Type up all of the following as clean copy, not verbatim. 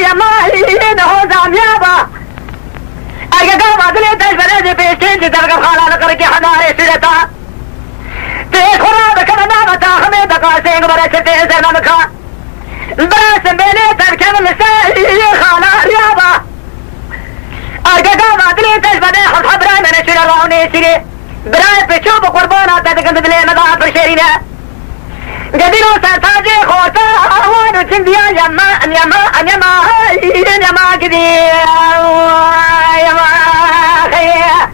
يا ماهين هو زاميابا أرجع مدلي تجبر بيشين جدار خالا لقرك حناري سيرتا تخرب كنا متا خميد قاسين برشتي زمانك براس بيلي تركب مسائي خالا يابا أرجع مدلي تجبر حبرا من شير روني سيري براي بيشوف قربانا تدقن بلي مدا برشيرينا جديرو سرتاجي خوتا وانو تنديا يما يما يما يما كدي يما خيا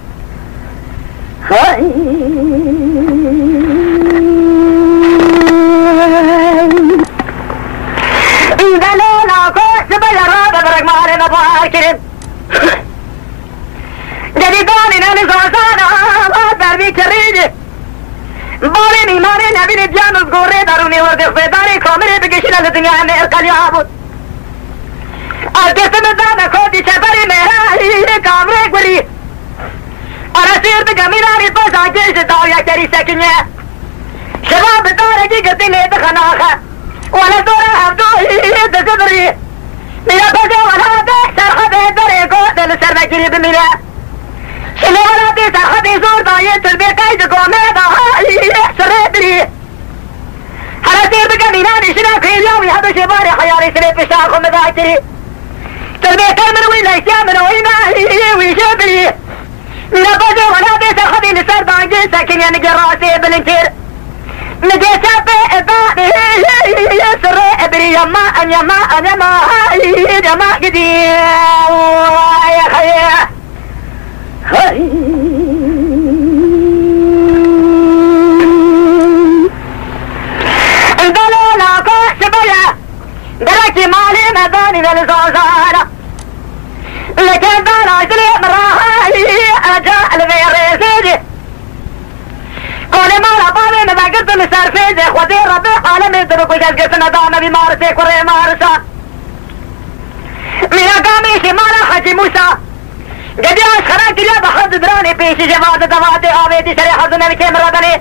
إذا لينا كوش بيرا بدرك مالي نباكرين جديدوني ناني زوزانا بادر بيكريني باري ماري نبي نجانو زغوري داروني وردخ بداري كومري بكشنا لدنيا نرقل يعبود القسم الزانا كودي شبري مهراي كامري قولي أنا سير بكاميراني بسا جيش داويا كري سكنيا شباب دارجي قتلي بخناخة ولا دورا عبدوي دزبري ميرا بجو ولا بحسر خبي داري قوة لسر مكري بميرا شلي ولا بيسا خبي زور دايت البيكاي جقومي داهاي سريبري هلا سير بكاميراني شنا في اليوم يهدو شباري حياري سريب بشاخو مذاكري تلبيكاي من وين ليسيا من وين ويشبري ميرا بجو ولا بيسا خبي لسر دايت ساكن يعني جراسي بالانتير نجي شابي إبادي سريبري يما يما يما يما قدي يا خيا دلولا كوش بيا دركي مالي مداني للزوزانة لكن دانا جلي مراهي أجاء الفيريزيدي كوني مالا بابي مباقرت مسارفيزي خودي ربي عالمي دروكو جزقسنا دانا بمارسي كوري مارسا من أقامي شمالا حجي موسى جدي أشخرا كريا بحض دراني بيشي جواد دواتي آويدي شري حضن الكاميرا دني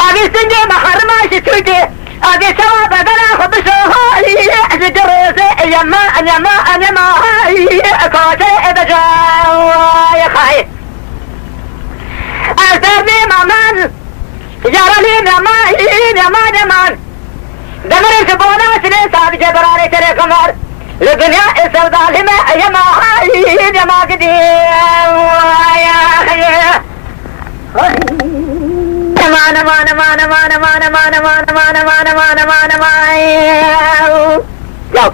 أبي سنجي محرماشي تويتي أبي سوا بدنا خبشو هاي جروزي يما يما يما هاي كوشي إدجاو يا خاي أسرني مامان يارلي نمان يمان يمان دمري سبونا سني ساب جبراني شري كمار لدنيا السوداء لما يما هاي يما قدي يا خي مان مان مان مان مان مان مان مان مان مان مان مان يا